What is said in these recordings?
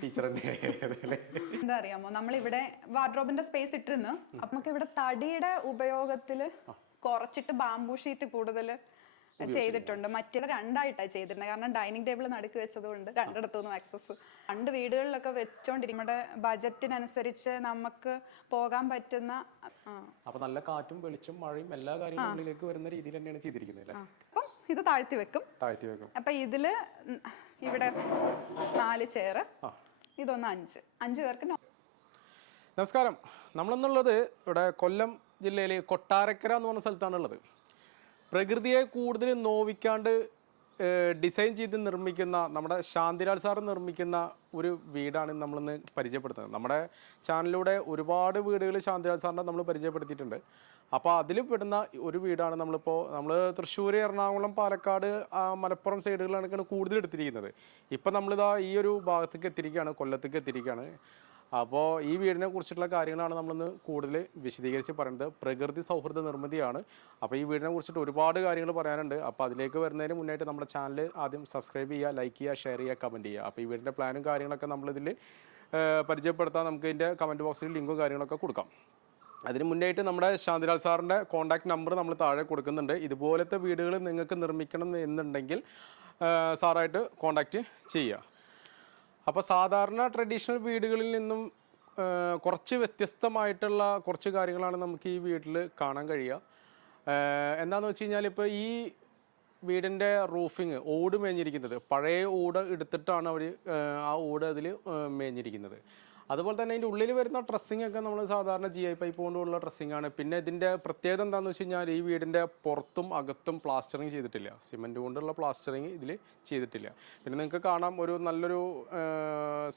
Teacher എന്താ അറിയാമോ, നമ്മളിവിടെ വാർഡ്രോബിന്റെ സ്പേസ് ഇട്ടിരുന്നു. അപ്പൊ നമുക്ക് ഇവിടെ തടിയുടെ ഉപയോഗത്തില് കുറച്ചിട്ട് ബാംബൂ ഷീറ്റ് കൂടുതൽ ചെയ്തിട്ടുണ്ട്. മറ്റേ രണ്ടായിട്ടാണ് ചെയ്തിട്ടുണ്ട്. കാരണം ഡൈനിങ് ടേബിൾ നടുക്ക് വെച്ചതുകൊണ്ട് രണ്ടിടത്തുനിന്നും ആക്സസ്. പണ്ട് വീടുകളിലൊക്കെ വെച്ചോണ്ടിരിക്കും. നമ്മുടെ ബജറ്റിനനുസരിച്ച് നമുക്ക് പോകാൻ പറ്റുന്ന. അപ്പൊ നല്ല കാറ്റും വെളിച്ചും മഴയും എല്ലാ കാര്യങ്ങളും ഉള്ളിലേക്ക് വരുന്ന രീതിയിൽ തന്നെയാണ് ചെയ്തിരിക്കുന്നത്. അപ്പം ഇത് താഴ്ത്തി വെക്കും. അപ്പൊ ഇതില് ഇവിടെ 4 ചെയർ, ഇതൊന്ന് 5 പേർക്ക്. നമസ്കാരം. നമ്മളെന്നുള്ളത് ഇവിടെ കൊല്ലം ജില്ലയിലെ കൊട്ടാരക്കര എന്ന് പറഞ്ഞ സ്ഥലത്താണുള്ളത്. പ്രകൃതിയെ കൂടുതൽ നോവിക്കാണ്ട് ഡിസൈൻ ചെയ്ത് നിർമ്മിക്കുന്ന നമ്മുടെ ശാന്തിലാൽ സാറ് നിർമ്മിക്കുന്ന ഒരു വീടാണ് നമ്മളിന്ന് പരിചയപ്പെടുത്തുന്നത്. നമ്മുടെ ചാനലിലൂടെ ഒരുപാട് വീടുകൾ ശാന്തിലാൽ സാറിനെ നമ്മൾ പരിചയപ്പെടുത്തിയിട്ടുണ്ട്. അപ്പോൾ അതിൽ പെടുന്ന ഒരു വീടാണ് നമ്മൾ തൃശ്ശൂർ, എറണാകുളം, പാലക്കാട്, മലപ്പുറം സൈഡുകളിലാണ് കൂടുതൽ എടുത്തിരിക്കുന്നത്. ഇപ്പം നമ്മളിതാ ഈ ഒരു ഭാഗത്തേക്ക് എത്തിയിരിക്കുകയാണ്, കൊല്ലത്തേക്ക് എത്തിയിരിക്കുകയാണ്. അപ്പോൾ ഈ വീടിനെ കുറിച്ചിട്ടുള്ള കാര്യങ്ങളാണ് നമ്മളിന്ന് കൂടുതൽ വിശദീകരിച്ച് പറയുന്നത്. പ്രകൃതി സൗഹൃദ നിർമ്മിതിയാണ്. അപ്പോൾ ഈ വീടിനെ കുറിച്ചിട്ട് ഒരുപാട് കാര്യങ്ങൾ പറയാനുണ്ട്. അപ്പോൾ അതിലേക്ക് വരുന്നതിന് മുന്നായിട്ട് നമ്മുടെ ചാനൽ ആദ്യം സബ്സ്ക്രൈബ് ചെയ്യുക, ലൈക്ക് ചെയ്യുക, ഷെയർ ചെയ്യുക, കമൻറ്റ് ചെയ്യുക. അപ്പോൾ ഈ വീടിൻ്റെ പ്ലാനും കാര്യങ്ങളൊക്കെ നമ്മളിതിൽ പരിചയപ്പെടുത്താൻ നമുക്ക് ഇതിൻ്റെ കമൻറ്റ് ബോക്സിൽ ലിങ്കും കാര്യങ്ങളൊക്കെ കൊടുക്കാം. അതിന് മുന്നായിട്ട് നമ്മുടെ ശാന്തിലാൽ സാറിൻ്റെ കോൺടാക്ട് നമ്പർ നമ്മൾ താഴെ കൊടുക്കുന്നുണ്ട്. ഇതുപോലത്തെ വീടുകൾ നിങ്ങൾക്ക് നിർമ്മിക്കണം എന്നുണ്ടെങ്കിൽ സാറായിട്ട് കോൺടാക്റ്റ് ചെയ്യുക. അപ്പോൾ സാധാരണ ട്രഡീഷണൽ വീടുകളിൽ നിന്നും കുറച്ച് വ്യത്യസ്തമായിട്ടുള്ള കുറച്ച് കാര്യങ്ങളാണ് നമുക്ക് ഈ വീട്ടിൽ കാണാൻ കഴിയുക. എന്താണെന്ന് വെച്ച് കഴിഞ്ഞാൽ, ഇപ്പോൾ ഈ വീടിൻ്റെ റൂഫിങ് ഓട് മേഞ്ഞിരിക്കുന്നത് പഴയ ഓട് എടുത്തിട്ടാണ് അവർ ആ ഓട് അതിൽ മേഞ്ഞിരിക്കുന്നത്. അതുപോലെ തന്നെ അതിൻ്റെ ഉള്ളിൽ വരുന്ന ഡ്രസ്സിങ് ഒക്കെ നമ്മൾ സാധാരണ GI പൈപ്പ് കൊണ്ടുള്ള ഡ്രസ്സിങ് ആണ്. പിന്നെ ഇതിൻ്റെ പ്രത്യേകത എന്താണെന്ന് വെച്ച് കഴിഞ്ഞാൽ, ഈ വീടിൻ്റെ പുറത്തും അകത്തും പ്ലാസ്റ്ററിങ് ചെയ്തിട്ടില്ല. സിമെൻറ്റ് കൊണ്ടുള്ള പ്ലാസ്റ്ററിങ് ഇതിൽ ചെയ്തിട്ടില്ല. പിന്നെ നിങ്ങൾക്ക് കാണാം, ഒരു നല്ലൊരു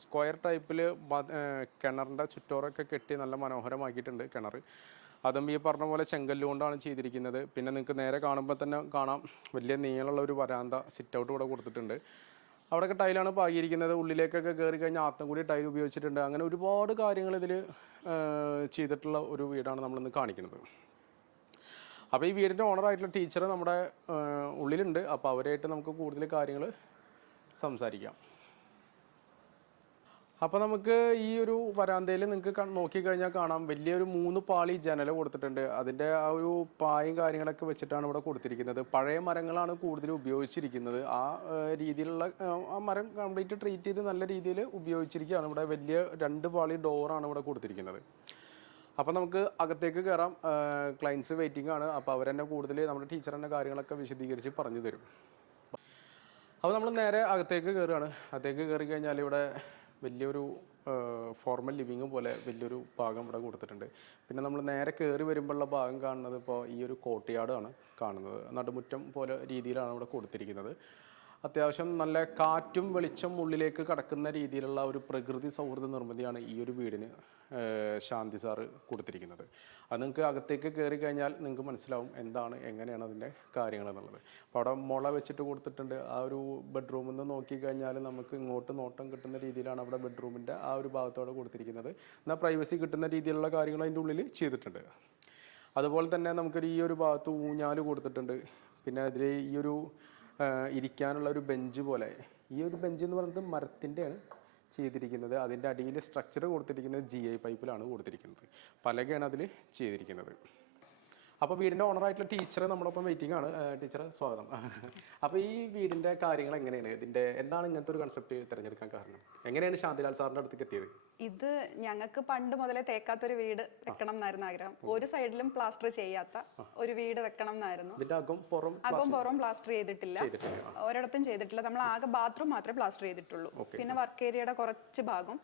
സ്ക്വയർ ടൈപ്പിൽ കിണറിൻ്റെ ചുറ്റോറൊക്കെ കെട്ടി നല്ല മനോഹരമാക്കിയിട്ടുണ്ട് കിണർ. അതും ഈ പറഞ്ഞ പോലെ ചെങ്കല്ല് കൊണ്ടാണ് ചെയ്തിരിക്കുന്നത്. പിന്നെ നിങ്ങൾക്ക് നേരെ കാണുമ്പോൾ തന്നെ കാണാം, വലിയ നീളമുള്ള ഒരു വരാന്ത സിറ്റ് ഔട്ട് ഇവിടെ കൊടുത്തിട്ടുണ്ട്. അവിടെയൊക്കെ ടൈലാണ് പാകിയിരിക്കുന്നത്. ഉള്ളിലേക്കൊക്കെ കയറി കഴിഞ്ഞാൽ ആത്തും കൂടി ടൈൽ ഉപയോഗിച്ചിട്ടുണ്ട്. അങ്ങനെ ഒരുപാട് കാര്യങ്ങൾ ഇതിൽ ചെയ്തിട്ടുള്ള ഒരു വീടാണ് നമ്മളിന്ന് കാണിക്കുന്നത്. അപ്പോൾ ഈ വീടിൻ്റെ ഓണറായിട്ടുള്ള ടീച്ചർ നമ്മുടെ ഉള്ളിലുണ്ട്. അപ്പോൾ അവരായിട്ട് നമുക്ക് കൂടുതൽ കാര്യങ്ങൾ സംസാരിക്കാം. അപ്പോൾ നമുക്ക് ഈ ഒരു വരാന്തയിൽ നിങ്ങൾക്ക് നോക്കിക്കഴിഞ്ഞാൽ കാണാം, വലിയൊരു 3 പാളി ജനല കൊടുത്തിട്ടുണ്ട്. അതിൻ്റെ ആ ഒരു പായും കാര്യങ്ങളൊക്കെ വെച്ചിട്ടാണ് ഇവിടെ കൊടുത്തിരിക്കുന്നത്. പഴയ മരങ്ങളാണ് കൂടുതൽ ഉപയോഗിച്ചിരിക്കുന്നത്. ആ രീതിയിലുള്ള ആ മരം കംപ്ലീറ്റ് ട്രീറ്റ് ചെയ്ത് നല്ല രീതിയിൽ ഉപയോഗിച്ചിരിക്കുകയാണ്. ഇവിടെ വലിയ 2 പാളി ഡോറാണ് ഇവിടെ കൊടുത്തിരിക്കുന്നത്. അപ്പോൾ നമുക്ക് അകത്തേക്ക് കയറാം. ക്ലയൻസ് വെയിറ്റിംഗ് ആണ്. അപ്പോൾ അവരെന്നെ കൂടുതൽ നമ്മുടെ ടീച്ചർ തന്നെ കാര്യങ്ങളൊക്കെ വിശദീകരിച്ച് പറഞ്ഞു തരും. അപ്പോൾ നമ്മൾ നേരെ അകത്തേക്ക് കയറുകയാണ്. അകത്തേക്ക് കയറി കഴിഞ്ഞാൽ ഇവിടെ വലിയൊരു ഫോർമൽ ലിവിങ് പോലെ വലിയൊരു ഭാഗം ഇവിടെ കൊടുത്തിട്ടുണ്ട്. പിന്നെ നമ്മൾ നേരെ കയറി വരുമ്പോഴുള്ള ഭാഗം കാണുന്നത് ഇപ്പോൾ ഈ ഒരു കോർട്ട്യാർഡാണ് കാണുന്നത്. നടുമുറ്റം പോലെ രീതിയിലാണ് ഇവിടെ കൊടുത്തിരിക്കുന്നത്. അത്യാവശ്യം നല്ല കാറ്റും വെളിച്ചം ഉള്ളിലേക്ക് കടക്കുന്ന രീതിയിലുള്ള ഒരു പ്രകൃതി സൗഹൃദ നിർമ്മിതിയാണ് ഈ ഒരു വീടിന് ശാന്തി സാറ് കൊടുത്തിരിക്കുന്നത്. അത് നിങ്ങൾക്ക് അകത്തേക്ക് കയറി കഴിഞ്ഞാൽ നിങ്ങൾക്ക് മനസ്സിലാവും എന്താണ്, എങ്ങനെയാണ് അതിൻ്റെ കാര്യങ്ങൾ എന്നുള്ളത്. അപ്പോൾ അവിടെ മുള വെച്ചിട്ട് കൊടുത്തിട്ടുണ്ട്. ആ ഒരു ബെഡ്റൂമിൽ നിന്ന് നോക്കിക്കഴിഞ്ഞാൽ നമുക്ക് ഇങ്ങോട്ട് നോട്ടം കിട്ടുന്ന രീതിയിലാണ് അവിടെ ബെഡ്റൂമിൻ്റെ ആ ഒരു ഭാഗത്തോടെ കൊടുത്തിരിക്കുന്നത്. എന്നാൽ പ്രൈവസി കിട്ടുന്ന രീതിയിലുള്ള കാര്യങ്ങൾ അതിൻ്റെ ഉള്ളിൽ ചെയ്തിട്ടുണ്ട്. അതുപോലെ തന്നെ നമുക്കൊരു ഈ ഒരു ഭാഗത്ത് ഊഞ്ഞാൽ കൊടുത്തിട്ടുണ്ട്. പിന്നെ അതിൽ ഈ ഒരു ഇരിക്കാനുള്ള ഒരു ബെഞ്ച് പോലെ, ഈ ഒരു ബെഞ്ച് എന്ന് പറയുന്നത് മരത്തിൻ്റെയാണ് ചെയ്തിരിക്കുന്നത്. അതിൻ്റെ അടിയിൽ സ്ട്രക്ചർ കൊടുത്തിരിക്കുന്നത് GI പൈപ്പിലാണ് കൊടുത്തിരിക്കുന്നത്. പലകയാണ് അതിൽ ചെയ്തിരിക്കുന്നത്. അപ്പോൾ വീടിൻ്റെ ഓണറായിട്ടുള്ള ടീച്ചർ നമ്മളൊപ്പം വെയിറ്റിംഗ് ആണ്. ടീച്ചർ സ്വാഗതം. അപ്പോൾ ഈ വീടിൻ്റെ കാര്യങ്ങൾ എങ്ങനെയാണ്, ഇതിൻ്റെ എന്താണ് ഇങ്ങനത്തെ ഒരു കൺസെപ്റ്റ് തിരഞ്ഞെടുക്കാൻ കാരണം? എങ്ങനെയാണ് ശാന്തിലാൽ സാറിൻ്റെ അടുത്തേക്ക് എത്തിയത്? ഇത് ഞങ്ങൾക്ക് പണ്ട് മുതലേ തേക്കാത്തൊരു വീട് വെക്കണം എന്നായിരുന്നു ആഗ്രഹം. ഒരു സൈഡിലും പ്ലാസ്റ്റർ ചെയ്യാത്ത ഒരു വീട് വെക്കണം എന്നായിരുന്നു. അകം പുറം പ്ലാസ്റ്റർ ചെയ്തിട്ടില്ല, ഒരിടത്തും ചെയ്തിട്ടില്ല. നമ്മൾ ആകെ ബാത്റൂം മാത്രമേ പ്ലാസ്റ്റർ ചെയ്തിട്ടുള്ളൂ. പിന്നെ വർക്ക് ഏരിയയുടെ കുറച്ച് ഭാഗം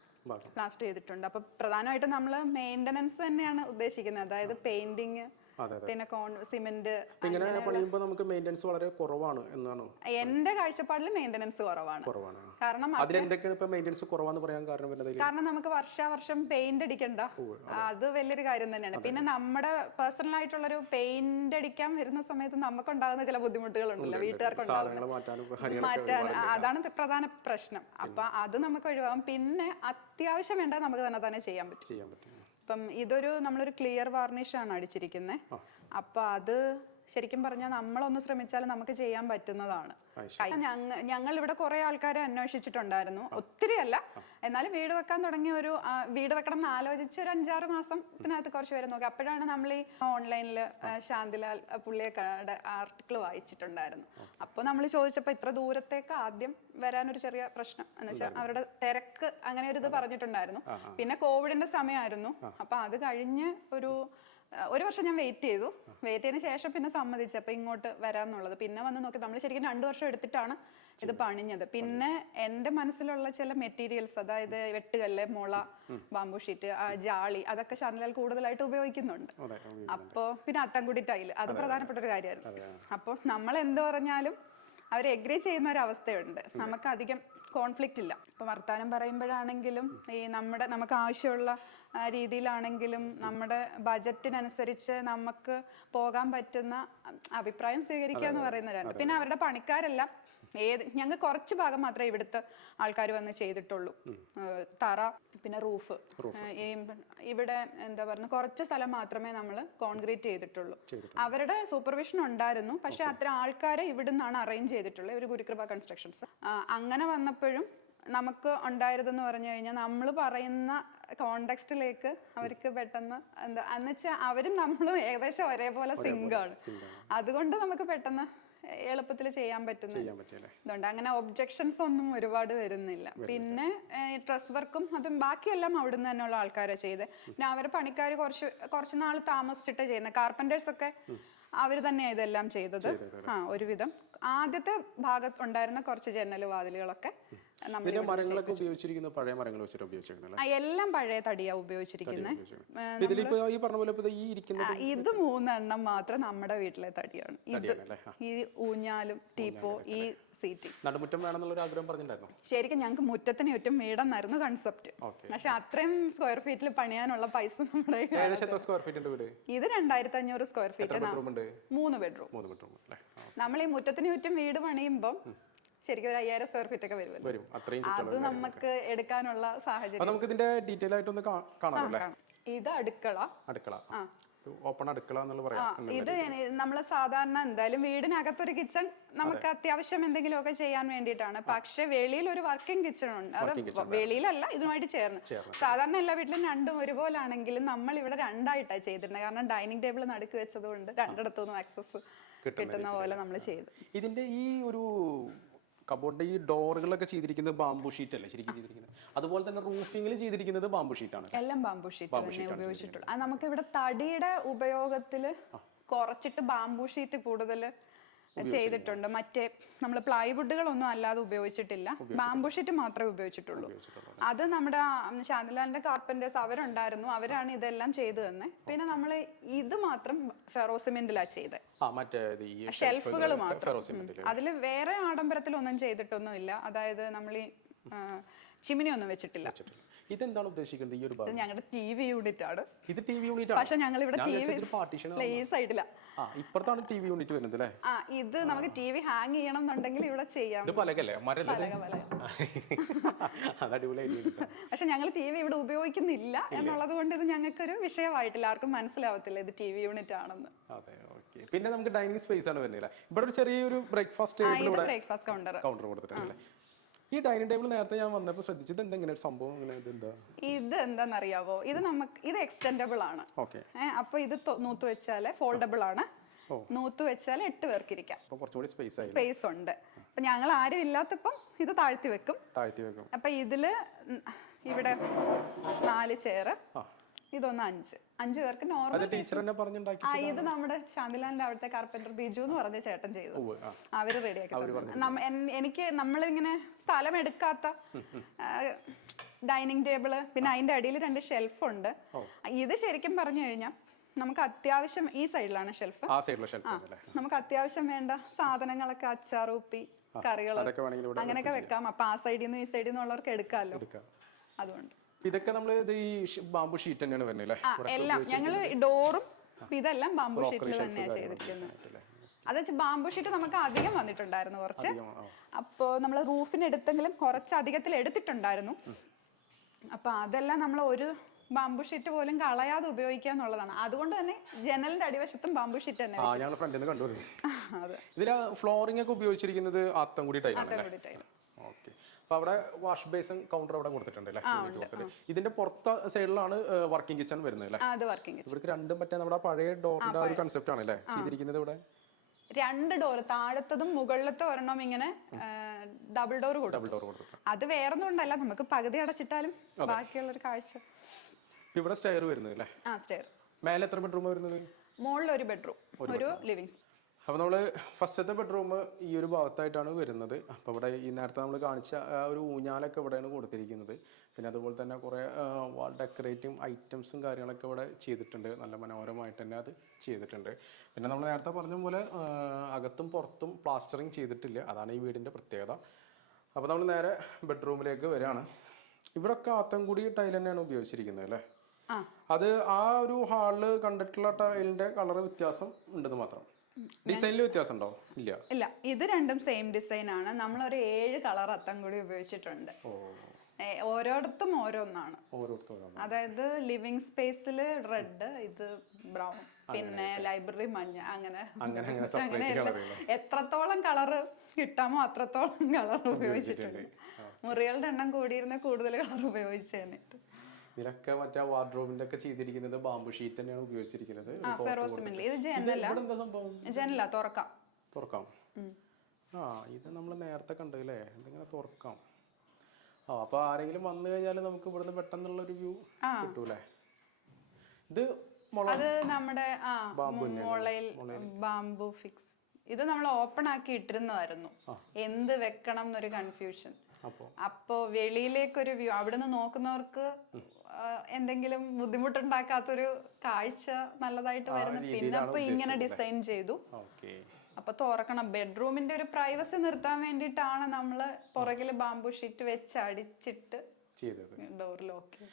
പ്ലാസ്റ്റർ ചെയ്തിട്ടുണ്ട്. അപ്പൊ പ്രധാനമായിട്ടും നമ്മൾ മെയിൻ്റനൻസ് തന്നെയാണ് ഉദ്ദേശിക്കുന്നത്. അതായത് പെയിന്റിങ്, പിന്നെ സിമെന്റ്. ഇങ്ങനെ പണിയുമ്പോൾ നമുക്ക് മെയിൻ്റനൻസ് വളരെ കുറവാണ് എന്നാണ് എന്റെ കാഴ്ചപ്പാടിൽ. മെയിൻ്റനൻസ് കുറവാണ്. കാരണം കാരണം നമുക്ക് വർഷാവർഷം പെയിന്റ് അടിക്കണ്ട. അത് വലിയൊരു കാര്യം തന്നെയാണ്. പിന്നെ നമ്മുടെ പേഴ്സണൽ ആയിട്ടുള്ളൊരു പെയിന്റ് അടിക്കാൻ വരുന്ന സമയത്ത് നമുക്കുണ്ടാകുന്ന ചില ബുദ്ധിമുട്ടുകളുണ്ടല്ലോ, വീട്ടുകാർക്ക് മാറ്റാൻ. അതാണ് പ്രധാന പ്രശ്നം. അപ്പൊ അത് നമുക്ക് ഒഴിവാകും. പിന്നെ അത്യാവശ്യം വേണ്ടത് നമുക്ക് തന്നെ ചെയ്യാൻ പറ്റും. ഇപ്പം നമ്മളൊരു ക്ലിയർ വാർണിഷ് ആണ് അടിച്ചിരിക്കുന്നത്. അപ്പൊ അത് ശരിക്കും പറഞ്ഞാൽ നമ്മളൊന്ന് ശ്രമിച്ചാൽ നമുക്ക് ചെയ്യാൻ പറ്റുന്നതാണ്. ഞങ്ങൾ ഇവിടെ കുറെ ആൾക്കാരെ അന്വേഷിച്ചിട്ടുണ്ടായിരുന്നു, ഒത്തിരി അല്ല, എന്നാലും വീട് വെക്കാൻ തുടങ്ങിയ വീട് വെക്കണം എന്ന് ആലോചിച്ച് ഒരു 5-6 മാസത്തിനകത്ത് കുറച്ച് പേര് നോക്കി. അപ്പോഴാണ് നമ്മൾ ഈ ഓൺലൈനിൽ ശാന്തിലാൽ പുള്ളിയുടെ ആർട്ടിക്കിൾ വായിച്ചിട്ടുണ്ടായിരുന്നു. അപ്പോൾ നമ്മൾ ചോദിച്ചപ്പോൾ ഇത്ര ദൂരത്തേക്ക് ആദ്യം വരാനൊരു ചെറിയ പ്രശ്നം എന്ന് വെച്ചാൽ അവരുടെ തിരക്ക് അങ്ങനെ ഒരു ഇത് പറഞ്ഞിട്ടുണ്ടായിരുന്നു. പിന്നെ കോവിഡിന്റെ സമയമായിരുന്നു. അപ്പൊ അത് കഴിഞ്ഞ് ഒരു വർഷം ഞാൻ വെയിറ്റ് ചെയ്തതിന് ശേഷം പിന്നെ സമ്മതിച്ചു അപ്പൊ ഇങ്ങോട്ട് വരാമെന്നുള്ളത്. പിന്നെ വന്ന് നോക്കി നമ്മൾ ശരിക്കും 2 വർഷം എടുത്തിട്ടാണ് ഇത് പണിഞ്ഞത്. പിന്നെ എൻ്റെ മനസ്സിലുള്ള ചില മെറ്റീരിയൽസ്, അതായത് വെട്ടുകല്ല്, മുള, ബാംബു ഷീറ്റ്, ജാളി, അതൊക്കെ ശാന്തിലാൽ കൂടുതലായിട്ട് ഉപയോഗിക്കുന്നുണ്ട്. അപ്പോൾ പിന്നെ അത്തംകുടി ടൈല്, അത് പ്രധാനപ്പെട്ട ഒരു കാര്യമായിരുന്നു. അപ്പോൾ നമ്മൾ എന്ത് പറഞ്ഞാലും അവർ എഗ്രി ചെയ്യുന്ന ഒരു അവസ്ഥയുണ്ട്, നമുക്ക് അധികം കോൺഫ്ലിക്റ്റ് ഇല്ല. ഇപ്പൊ വർത്താനം പറയുമ്പോഴാണെങ്കിലും ഈ നമുക്ക് ആവശ്യമുള്ള രീതിയിലാണെങ്കിലും നമ്മുടെ ബജറ്റിനനുസരിച്ച് നമുക്ക് പോകാൻ പറ്റുന്ന അഭിപ്രായം സ്വീകരിക്കുക എന്ന് പറയുന്നവരാണ്. പിന്നെ അവരുടെ പണിക്കാരെല്ലാം ഞങ്ങൾ കുറച്ച് ഭാഗം മാത്രമേ ഇവിടുത്തെ ആൾക്കാർ വന്ന് ചെയ്തിട്ടുള്ളൂ. തറ, പിന്നെ റൂഫ്, ഇവിടെ എന്താ പറയുക കുറച്ച് സ്ഥലം മാത്രമേ നമ്മൾ കോൺക്രീറ്റ് ചെയ്തിട്ടുള്ളൂ. അവരുടെ സൂപ്പർവിഷൻ ഉണ്ടായിരുന്നു, പക്ഷെ അത്ര ആൾക്കാരെ ഇവിടെ നിന്നാണ് അറേഞ്ച് ചെയ്തിട്ടുള്ളത്, ഒരു ഗുരുകൃപ കൺസ്ട്രക്ഷൻസ്. അങ്ങനെ വന്നപ്പോഴും നമുക്ക് ഉണ്ടായതെന്ന് പറഞ്ഞു കഴിഞ്ഞാൽ നമ്മൾ പറയുന്ന കോണ്ടെക്സ്റ്റിലേക്ക് അവർക്ക് പെട്ടെന്ന് എന്ന് വെച്ചാൽ അവരും നമ്മളും ഏകദേശം ഒരേപോലെ സിങ്കാണ്. അതുകൊണ്ട് നമുക്ക് പെട്ടെന്ന് എളുപ്പത്തിൽ ചെയ്യാൻ പറ്റുന്നുണ്ട്. അങ്ങനെ ഒബ്ജെക്ഷൻസ് ഒന്നും ഒരുപാട് വരുന്നില്ല. പിന്നെ ഡ്രസ് വർക്കും അതും ബാക്കിയെല്ലാം അവിടുന്ന് തന്നെയുള്ള ആൾക്കാരെ ചെയ്ത്. പിന്നെ അവരുടെ പണിക്കാർ കുറച്ച് നാൾ താമസിച്ചിട്ട് ചെയ്യുന്നത്, കാർപ്പൻറ്റേഴ്സ് ഒക്കെ അവർ തന്നെയാണ് ഇതെല്ലാം ചെയ്തത്. ഒരുവിധം ആദ്യത്തെ ഭാഗത്ത് ഉണ്ടായിരുന്ന കുറച്ച് ജനൽ വാതിലുകളൊക്കെ എല്ലാം പഴയ തടിയാ ഉപയോഗിച്ചിരിക്കുന്നത്. ഇത് 3 എണ്ണം മാത്രം നമ്മുടെ വീട്ടിലെ തടിയാണ്. ഈ ഊഞ്ഞാലും ടീപ്പോ ഈ സീറ്റിംഗ്. ശരിക്കും ഞങ്ങൾക്ക് മുറ്റത്തിന് ചുറ്റും വീടെന്നായിരുന്നു കൺസെപ്റ്റ്. പക്ഷെ അത്രയും സ്ക്വയർ ഫീറ്റിൽ പണിയാനുള്ള പൈസ നമ്മുടെ ഇത് 2500 സ്ക്വയർ ഫീറ്റ്, 3 ബെഡ്റൂം. നമ്മൾ ഈ മുറ്റത്തിന് ചുറ്റും വീട് പണിയുമ്പം ശരിക്കും ഒരു 5000 സ്ക്വയർ ഫീറ്റ് ഒക്കെ വരും. അത് നമുക്ക് എടുക്കാനുള്ള സാഹചര്യം. ഇത് അടുക്കള, ഓപ്പൺ അടുക്കള എന്നുള്ള പറയാം. ഇത് നമ്മൾ സാധാരണ എന്തായാലും വീടിനകത്തൊരു കിച്ചൺ നമുക്ക് അത്യാവശ്യം എന്തെങ്കിലുമൊക്കെ ചെയ്യാൻ വേണ്ടിയിട്ടാണ്. പക്ഷെ വെളിയിൽ ഒരു വർക്കിംഗ് കിച്ചൺ ഉണ്ട്. അത് വെളിയിലല്ല, ഇതുമായിട്ട് ചേർന്ന്. സാധാരണ എല്ലാ വീട്ടിലും 2ഉം ഒരുപോലാണെങ്കിലും നമ്മൾ ഇവിടെ 2ആയിട്ടാണ് ചെയ്തിട്ടുണ്ട്. കാരണം ഡൈനിങ് ടേബിൾ നടുക്ക് വെച്ചത് കൊണ്ട് 2ഇടത്തുനിന്നും ആക്സസ് കിട്ടുന്ന പോലെ നമ്മൾ ചെയ്തു. ഇതിന്റെ ഈ ഒരു കബോർഡ് ഈ ഡോറുകളൊക്കെ ചെയ്തിരിക്കുന്നത് ബാംബു ഷീറ്റ് അല്ലേ ശരിക്കും ചെയ്തിരിക്കുന്നത്? അതുപോലെ തന്നെ റൂഫിംഗിൽ ചെയ്തിരിക്കുന്നത് ബാംബു ഷീറ്റാണ്. എല്ലാം ബാംബു ഷീറ്റ് തന്നെ ഉപയോഗിച്ചിട്ടുള്ളൂ. അത് നമുക്ക് ഇവിടെ തടിയുടെ ഉപയോഗത്തിൽ കുറച്ചിട്ട് ബാംബു ഷീറ്റ് കൂടുതൽ ചെയ്തിട്ടുണ്ട്. മറ്റേ നമ്മൾ പ്ലൈവുഡുകളൊന്നും അല്ലാതെ ഉപയോഗിച്ചിട്ടില്ല, ബാംബു ഷീറ്റ് മാത്രമേ ഉപയോഗിച്ചിട്ടുള്ളൂ. അത് നമ്മുടെ ശാന്തിലാലിന്റെ കാർപ്പന്റേഴ്സ് അവരുണ്ടായിരുന്നു, അവരാണ് ഇതെല്ലാം ചെയ്തു തന്നെ. പിന്നെ നമ്മൾ ഇത് മാത്രം ഫെറോ സിമെന്റിലാണ് ചെയ്തത്, ഷെൽഫുകൾ മാത്രം. അതിൽ വേറെ ആഡംബരത്തിലൊന്നും ചെയ്തിട്ടൊന്നും ഇല്ല. അതായത് നമ്മൾ ഈ ചിമ്മിനി ഒന്നും വെച്ചിട്ടില്ല. ഇതെന്താണ് ഉദ്ദേശിക്കുന്നത്? ഈ ഒരു ഞങ്ങളുടെ ടിവി യൂണിറ്റ് ആണ്. ഇത് ടിവി യൂണിറ്റ് ആണ്. പക്ഷെ ഞങ്ങൾ ഇവിടെ ഈ സൈഡില. ഇപ്പുറത്താണ് ടിവി യൂണിറ്റ് വരുന്നത് അല്ലേ? ഇത് നമുക്ക് ടിവി ഹാങ് ചെയ്യണം എന്നുണ്ടെങ്കിൽ ഇവിടെ ചെയ്യാം. പക്ഷെ ഞങ്ങൾ ടിവി ഇവിടെ ഉപയോഗിക്കുന്നില്ല എന്നുള്ളത് കൊണ്ട് ഇത് ഞങ്ങൾക്കൊരു വിഷയമായിട്ടില്ല, ആർക്കും മനസ്സിലാവത്തില്ല ഇത് ടിവി യൂണിറ്റ് ആണെന്ന്. പിന്നെ നമുക്ക് ഡൈനിങ് സ്പേസ് ആണ് വരുന്നില്ല. ഇവിടെ ഒരു ചെറിയൊരു ബ്രേക്ക്ഫാസ്റ്റ് കൗണ്ടർ കൊടുത്തിട്ടുണ്ട്. ഈ ഡൈനിങ് ടേബിൾ നേരത്തെ ഞാൻ വന്നപ്പോൾ ശ്രദ്ധിച്ചത് എന്തെങ്കിലും സംഭവം ഇത് എന്താണെന്നറിയാവോ? ഇത് എക്സ്റ്റെൻഡബിൾ ആണ്. അപ്പൊ ഇത് നൂത്ത് വെച്ചാല് ഫോൾഡബിൾ ആണ്. നൂത്ത് വെച്ചാൽ 8 പേർക്ക് ഇരിക്കാം, സ്പേസ് ഉണ്ട്. അപ്പൊ ഞങ്ങൾ ആരും ഇല്ലാത്തപ്പം ഇത് താഴ്ത്തി വെക്കും. അപ്പൊ ഇതില് ഇവിടെ 4 ചെയർ, ഇതൊന്ന് 5 പേർക്ക് നോർമൽ. ഇത് നമ്മുടെ ശാന്തിലാലിന്റെ അവിടുത്തെ കാർപ്പന്റർ ബിജു എന്ന് പറഞ്ഞ ചേട്ടൻ ചെയ്തു, അവര് റെഡിയാക്കി. നമ്മളിങ്ങനെ സ്ഥലം എടുക്കാത്ത ഡൈനിങ് ടേബിള്, പിന്നെ അതിന്റെ അടിയിൽ 2 ഷെൽഫ് ഉണ്ട്. ഇത് ശരിക്കും പറഞ്ഞു കഴിഞ്ഞാൽ നമുക്ക് അത്യാവശ്യം ഈ സൈഡിലാണ് ഷെൽഫ്. നമുക്ക് അത്യാവശ്യം വേണ്ട സാധനങ്ങളൊക്കെ അച്ചാർ, ഉപ്പി, കറികൾ അങ്ങനെയൊക്കെ വെക്കാം. അപ്പൊ ആ സൈഡിൽ നിന്ന് ഈ സൈഡിൽ നിന്നുള്ളവർക്ക് എടുക്കാമല്ലോ. അതുകൊണ്ട് ഇതൊക്കെ നമ്മൾ ബാംബു ഷീറ്റ് തന്നെയാണ് വരുന്നത്. എല്ലാം ഞങ്ങൾ ഡോറും ഇതെല്ലാം ബാംബു ഷീറ്റിൽ തന്നെയാണ് ചെയ്തിരിക്കുന്നത്. അത് വെച്ച് ബാംബു ഷീറ്റ് നമുക്ക് അധികം വന്നിട്ടുണ്ടായിരുന്നു കുറച്ച്. അപ്പോൾ നമ്മൾ റൂഫിന് എടുത്തെങ്കിലും കുറച്ച് അധികത്തിൽ എടുത്തിട്ടുണ്ടായിരുന്നു. അപ്പൊ അതെല്ലാം നമ്മൾ ഒരു ബാംബു ഷീറ്റ് പോലും കളയാതെ ഉപയോഗിക്കുക എന്നുള്ളതാണ്. അതുകൊണ്ട് തന്നെ ജനലിന്റെ അടിവശത്തും ബാംബു ഷീറ്റ് തന്നെ ഞങ്ങൾ ഫ്രണ്ടിൽ നിന്ന് കണ്ടുവരുന്നു. അതെ, ഇതിൽ ഫ്ലോറിംഗ് ഒക്കെ ഉപയോഗിച്ചിരിക്കുന്നത് ആത്തൻകുടി ടൈലാണ്. അത്തംകുടി ടൈൽ. ഓക്കെ. അപ്പൊ അവിടെ വാഷ് ബേസിൻ കൗണ്ടർ അവിടെ കൊടുത്തിട്ടുണ്ട് അല്ലേ? ഇതിന്റെ പുറത്തെ സൈഡിലാണ് വർക്കിംഗ് കിച്ചൺ വരുന്നത് അല്ലേ? അത് വർക്കിംഗ് കിച്ചൺ. ഇവർക്ക് രണ്ടും മറ്റേ നമ്മുടെ പഴയ ഡോറിന്റെ ഒരു കൺസെപ്റ്റ് ആണ് അല്ലേ ചെയ്തിരിക്കുന്നത് ഇവിടെ? 2 ഡോർ, താഴത്തതും മുകളിലത്തെ ഒരെണ്ണം ഇങ്ങനെ ഡബിൾ ഡോർ കൊടുത്തു. അത് വേറൊന്നും കൊണ്ടല്ല, നമുക്ക് പകുതി അടച്ചിട്ടാലും ബാക്കിയുള്ള ഒരു കാഴ്ച. ഇവിടെ സ്റ്റെയർ വരുന്നത് അല്ലേ? സ്റ്റെയർ. മേലെ എത്ര ബെഡ്റൂം വരുന്നത്? മുകളിൽ ഒരു ബെഡ്റൂം, ഒരു ലിവിംഗ് സ്പേസ്. അപ്പോൾ നമ്മൾ ഫസ്റ്റത്തെ ബെഡ്റൂം ഈ ഒരു ഭാഗത്തായിട്ടാണ് വരുന്നത്. അപ്പോൾ ഇവിടെ ഈ നേരത്തെ നമ്മൾ കാണിച്ച ഒരു ഊഞ്ഞാലൊക്കെ ഇവിടെയാണ് കൊടുത്തിരിക്കുന്നത്. പിന്നെ അതുപോലെ തന്നെ കുറേ വാൾ ഡെക്കറേറ്റിംഗ് ഐറ്റംസും കാര്യങ്ങളൊക്കെ ഇവിടെ ചെയ്തിട്ടുണ്ട്. നല്ല മനോഹരമായിട്ട് തന്നെ അത് ചെയ്തിട്ടുണ്ട്. പിന്നെ നമ്മൾ നേരത്തെ പറഞ്ഞ പോലെ അകത്തും പുറത്തും പ്ലാസ്റ്ററിങ് ചെയ്തിട്ടില്ല. അതാണ് ഈ വീടിൻ്റെ പ്രത്യേകത. അപ്പോൾ നമ്മൾ നേരെ ബെഡ്റൂമിലേക്ക് വരികയാണ്. ഇവിടെയൊക്കെ ആത്തൻകുടി ടൈൽ തന്നെയാണ് ഉപയോഗിച്ചിരിക്കുന്നത് അല്ലേ? അത് ആ ഒരു ഹാളിൽ കണ്ടിട്ടുള്ള ടൈലിൻ്റെ കളർ വ്യത്യാസം ഉണ്ടെന്ന് മാത്രം. ഡിസൈനിൽ വ്യത്യാസം ഉണ്ടോ? ഇല്ല, ഇത് രണ്ടും സെയിം ഡിസൈൻ ആണ്. നമ്മളൊരു 7 കളർ അത്തൻകുടി ഉപയോഗിച്ചിട്ടുണ്ട്. ഓരോടത്തും ഓരോന്നാണ്. അതായത് ലിവിംഗ് സ്പേസിൽ റെഡ്, ഇത് ബ്രൗൺ, പിന്നെ ലൈബ്രറി മഞ്ഞ, അങ്ങനെ എത്രത്തോളം കളർ കിട്ടാമോ അത്രത്തോളം കളർ ഉപയോഗിച്ചിട്ടുണ്ട്. മുറികളുടെ എണ്ണം കൂടിയിരുന്ന കൂടുതൽ കളർ ഉപയോഗിച്ചേനെ. ഇതിലൊക്കെ മറ്റേ വാർഡ്രോബിന്റെ ഒക്കെ ചെയ്തിരിക്കുന്നത് ബാംബു ഷീറ്റ് തന്നെയാണ് ഉപയോഗിച്ചിരിക്കുന്നത്. ഇത് ജനല തുറക്കാം. ഇത് നമ്മൾ നേരത്തെ കണ്ടല്ലേ, ഇതിങ്ങനെ തുറക്കാം. അപ്പൊ ആരെങ്കിലും വന്നു കഴിഞ്ഞാൽ നമുക്ക് ഇവിടുന്ന് പെട്ടെന്നുള്ള ഒരു വ്യൂ കിട്ടൂലേ? ഇത് അത് നമ്മുടെ മുളയിൽ ബാംബു ഫിക്സ്. ഇത് നമ്മൾ ഓപ്പൺ ആക്കി ഇട്ടിരുന്നതായിരുന്നു, എന്ത് വെക്കണം എന്നൊരു കൺഫ്യൂഷൻ. അപ്പോ വെളിയിലേക്കൊരു വ്യൂ, അവിടുന്ന് നോക്കുന്നവർക്ക് എന്തെങ്കിലും ബുദ്ധിമുട്ടുണ്ടാക്കാത്തൊരു കാഴ്ച നല്ലതായിട്ട് വരുന്നു. പിന്നെ അപ്പൊ ഇങ്ങനെ ഡിസൈൻ ചെയ്തു. അപ്പൊ തുറക്കണം. ബെഡ്റൂമിന്റെ ഒരു പ്രൈവസി നിർത്താൻ വേണ്ടിയിട്ടാണ് നമ്മള് പുറകില് ബാംബു ഷീറ്റ് വെച്ച് അടിച്ചിട്ട് ഡോർ ലോക്ക്.